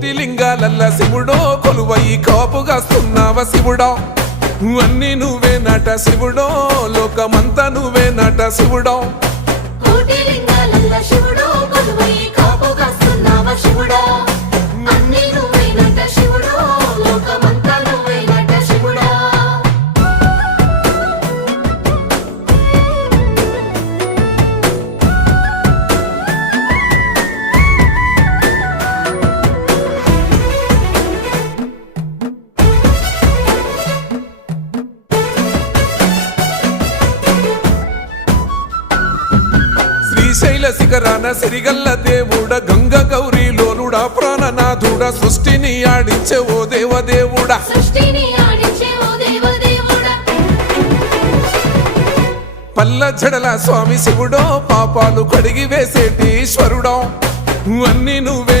కోటి లింగాలల్ల శివుడో కొలువై కాపుగాస్తున్నావ శివుడో అన్ని నువ్వే నట శివుడో లోకమంతా నువ్వే నట శివుడో కోటి లింగాలల్ల శివుడో కొలువై కాపుగాస్తున్నావ శివుడో అన్ని నువ్వే నట శివుడో లోకమంతా నువ్వే నట శివుడో శ్రీశైల శిఖరాన సిరిగల్ల దేవుడ గంగ గౌరీ లోలుడా ప్రాణనాథుడ సృష్టిని ఆడించే ఓ దేవదేవుడా సృష్టిని ఆడించే ఓ దేవదేవుడా పల్ల జడల స్వామి శివుడో పాపాలు కడిగి వేసేటి ఈశ్వరుడో అన్ని నువ్వే